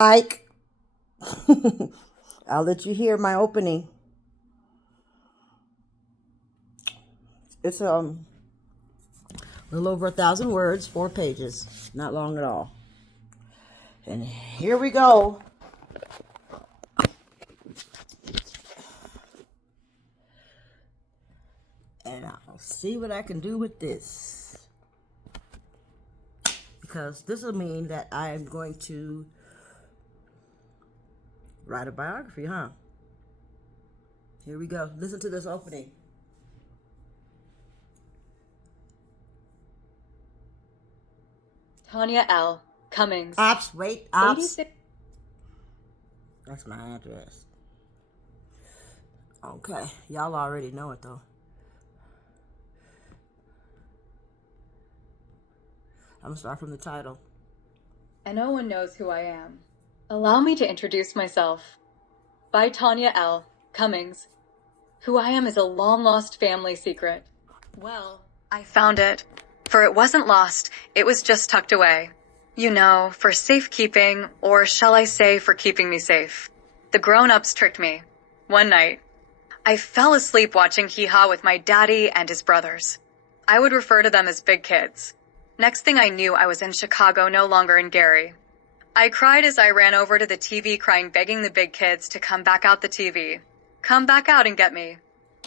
Ike, I'll let you hear my opening. It's a little over 1,000 words, 4 pages, not long at all. And here we go. And I'll see what I can do with this, because this will mean that I am going to write a biography, huh? Here we go. Listen to this opening. Tanya L. Cummings. Ops, wait, ops. 86. That's my address. Okay, y'all already know it though. I'm gonna start from the title. And no one knows who I am. Allow me to introduce myself. By Tanya L. Cummings. Who I am is a long-lost family secret. Well, I found it. For it wasn't lost, it was just tucked away. You know, for safekeeping, or shall I say for keeping me safe. The grown-ups tricked me. One night, I fell asleep watching Hee Haw with my daddy and his brothers. I would refer to them as big kids. Next thing I knew, I was in Chicago, no longer in Gary. I cried as I ran over to the TV crying, begging the big kids to come back out the TV. Come back out and get me.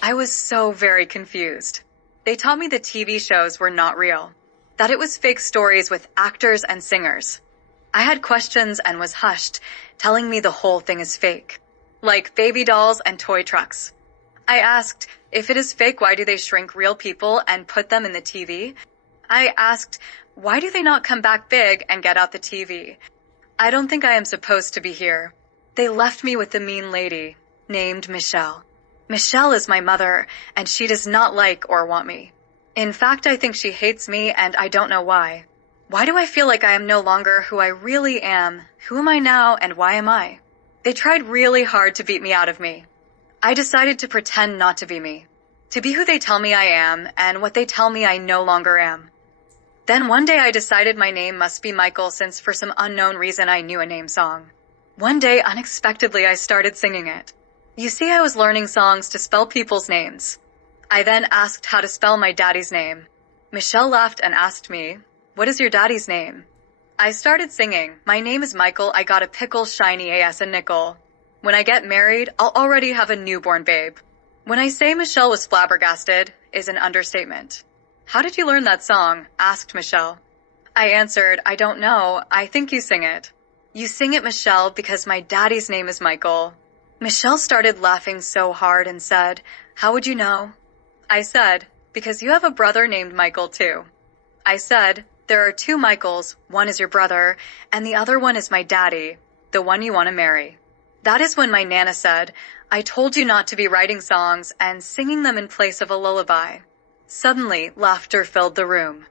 I was so very confused. They taught me the TV shows were not real, that it was fake stories with actors and singers. I had questions and was hushed, telling me the whole thing is fake, like baby dolls and toy trucks. I asked, if it is fake, why do they shrink real people and put them in the TV? I asked, why do they not come back big and get out the TV? I don't think I am supposed to be here. They left me with the mean lady, named Michelle. Michelle is my mother, and she does not like or want me. In fact, I think she hates me, and I don't know why. Why do I feel like I am no longer who I really am? Who am I now, and why am I? They tried really hard to beat me out of me. I decided to pretend not to be me, to be who they tell me I am, and what they tell me I no longer am. Then one day I decided my name must be Michael, since for some unknown reason I knew a name song. One day, unexpectedly, I started singing it. You see, I was learning songs to spell people's names. I then asked how to spell my daddy's name. Michelle laughed and asked me, what is your daddy's name? I started singing, my name is Michael, I got a pickle, shiny ass, a nickel. When I get married, I'll already have a newborn babe. When I say Michelle was flabbergasted, is an understatement. How did you learn that song? Asked Michelle. I answered, I don't know, I think you sing it. You sing it, Michelle, because my daddy's name is Michael. Michelle started laughing so hard and said, how would you know? I said, because you have a brother named Michael too. I said, there are 2 Michaels, one is your brother, and the other one is my daddy, the one you want to marry. That is when my Nana said, I told you not to be writing songs and singing them in place of a lullaby. Suddenly, laughter filled the room.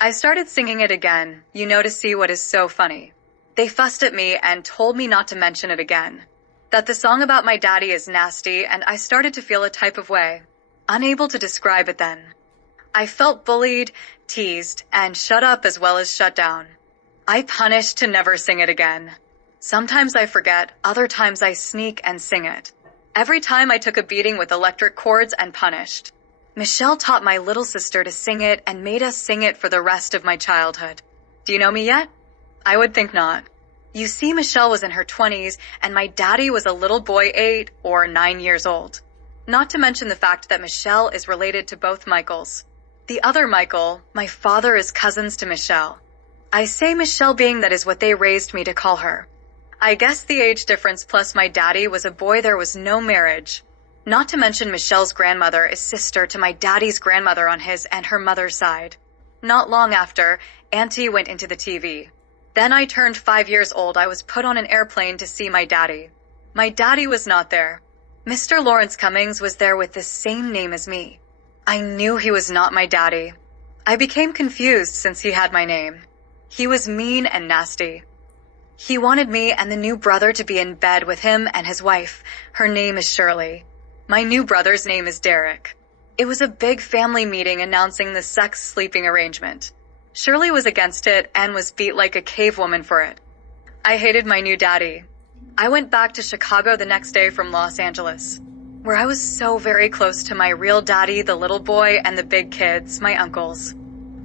I started singing it again, you know, to see what is so funny. They fussed at me and told me not to mention it again. That the song about my daddy is nasty, and I started to feel a type of way. Unable to describe it then. I felt bullied, teased, and shut up as well as shut down. I punished to never sing it again. Sometimes I forget, other times I sneak and sing it. Every time I took a beating with electric cords and punished. Michelle taught my little sister to sing it and made us sing it for the rest of my childhood. Do you know me yet? I would think not. You see, Michelle was in her 20s, and my daddy was a little boy 8 or 9 years old. Not to mention the fact that Michelle is related to both Michaels. The other Michael, my father, is cousins to Michelle. I say Michelle being that is what they raised me to call her. I guess the age difference plus my daddy was a boy, there was no marriage. Not to mention Michelle's grandmother is sister to my daddy's grandmother on his and her mother's side. Not long after, Auntie went into the TV. Then I turned 5 years old. I was put on an airplane to see my daddy. My daddy was not there. Mr. Lawrence Cummings was there with the same name as me. I knew he was not my daddy. I became confused since he had my name. He was mean and nasty. He wanted me and the new brother to be in bed with him and his wife. Her name is Shirley. My new brother's name is Derek. It was a big family meeting announcing the sex sleeping arrangement. Shirley was against it and was beat like a cave woman for it. I hated my new daddy. I went back to Chicago the next day from Los Angeles, where I was so very close to my real daddy, the little boy, and the big kids, my uncles.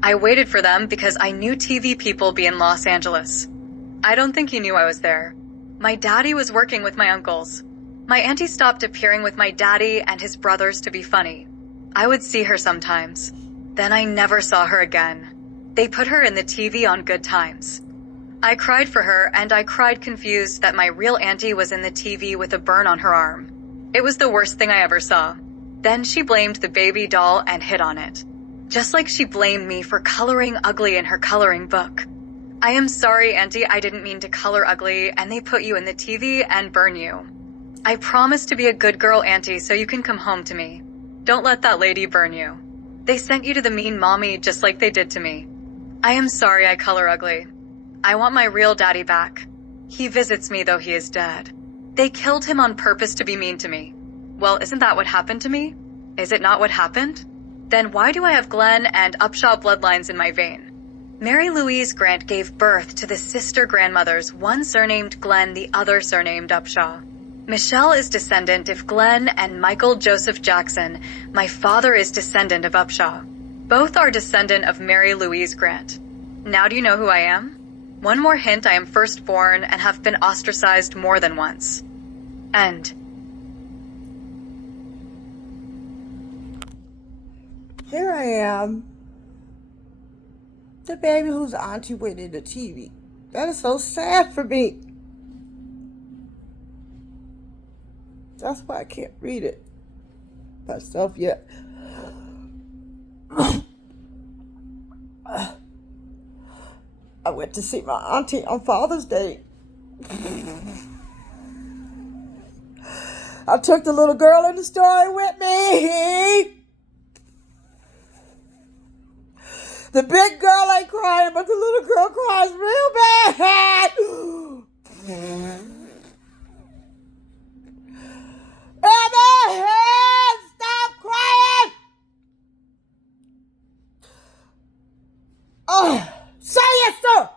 I waited for them because I knew TV people be in Los Angeles. I don't think he knew I was there. My daddy was working with my uncles. My auntie stopped appearing with my daddy and his brothers to be funny. I would see her sometimes. Then I never saw her again. They put her in the TV on Good Times. I cried for her, and I cried confused that my real auntie was in the TV with a burn on her arm. It was the worst thing I ever saw. Then she blamed the baby doll and hit on it. Just like she blamed me for coloring ugly in her coloring book. I am sorry, Auntie, I didn't mean to color ugly, and they put you in the TV and burn you. I promise to be a good girl, Auntie, so you can come home to me. Don't let that lady burn you. They sent you to the mean mommy just like they did to me. I am sorry I color ugly. I want my real daddy back. He visits me though he is dead. They killed him on purpose to be mean to me. Well, isn't that what happened to me? Is it not what happened? Then why do I have Glenn and Upshaw bloodlines in my vein? Mary Louise Grant gave birth to the sister grandmothers, one surnamed Glenn, the other surnamed Upshaw. Michelle is descendant of Glenn and Michael Joseph Jackson. My father is descendant of Upshaw. Both are descendant of Mary Louise Grant. Now do you know who I am? One more hint, I am firstborn and have been ostracized more than once. End. Here I am, the baby whose auntie went into TV. That is so sad for me. That's why I can't read it myself yet. I went to see my auntie on Father's Day. I took the little girl in the story with me. The big girl ain't crying, but the little girl cries real bad. Emma, stop crying. Oh, say it, sir.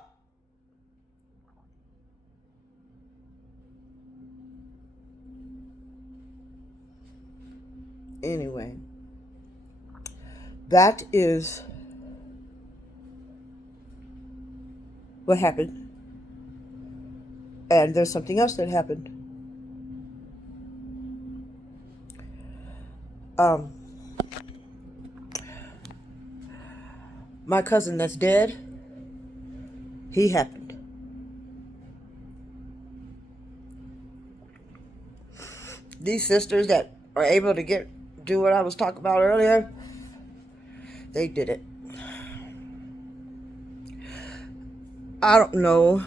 Anyway, that is what happened. And there's something else that happened. My cousin that's dead, he happened. These sisters that are able to do what I was talking about earlier, they did it. I don't know.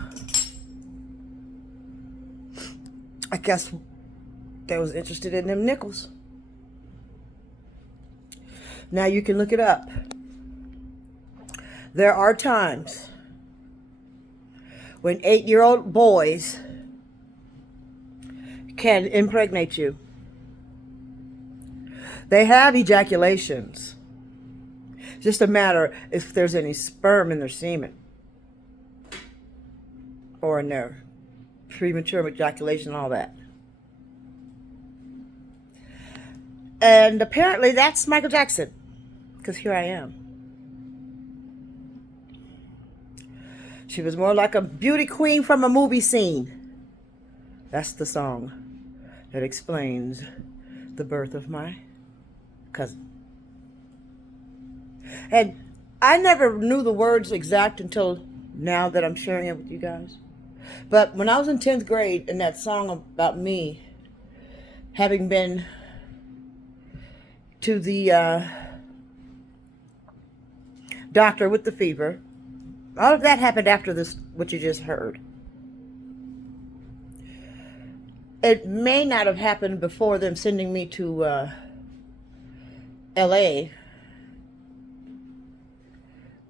I guess they was interested in them nickels. Now you can look it up. There are times when 8-year-old boys can impregnate you. They have ejaculations. It's just a matter if there's any sperm in their semen or in their premature ejaculation, all that. And apparently that's Michael Jackson, because here I am. She was more like a beauty queen from a movie scene. That's the song that explains the birth of my cousin. And I never knew the words exact until now that I'm sharing it with you guys. But when I was in 10th grade, in that song about me having been to the doctor with the fever, all of that happened after this, what you just heard. It may not have happened before them sending me to LA,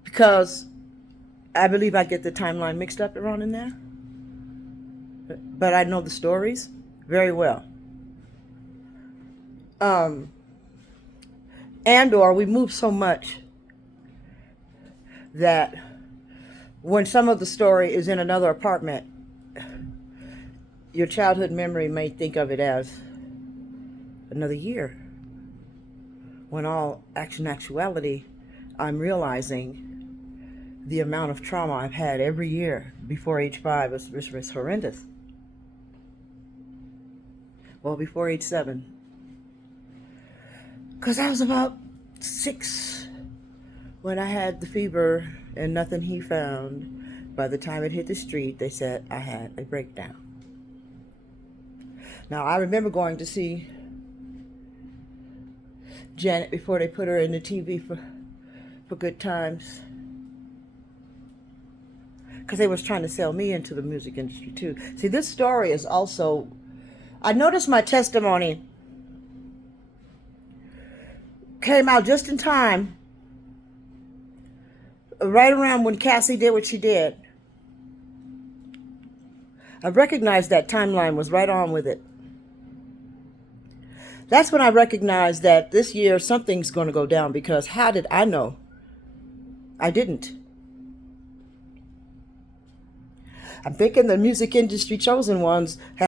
because I believe I get the timeline mixed up around in there. But I know the stories very well. And/or we move so much that when some of the story is in another apartment, your childhood memory may think of it as another year, when all actuality, I'm realizing the amount of trauma I've had every year before age 5 was horrendous. Well, before age 7. Because I was about 6 when I had the fever and nothing he found. By the time it hit the street, they said I had a breakdown. Now, I remember going to see Janet before they put her in the TV for Good Times, because they was trying to sell me into the music industry too. See, this story is also, I noticed my testimony came out just in time, right around when Cassie did what she did. I recognized that timeline was right on with it. That's when I recognized that this year something's going to go down, because how did I know? I didn't. I'm thinking the music industry chosen ones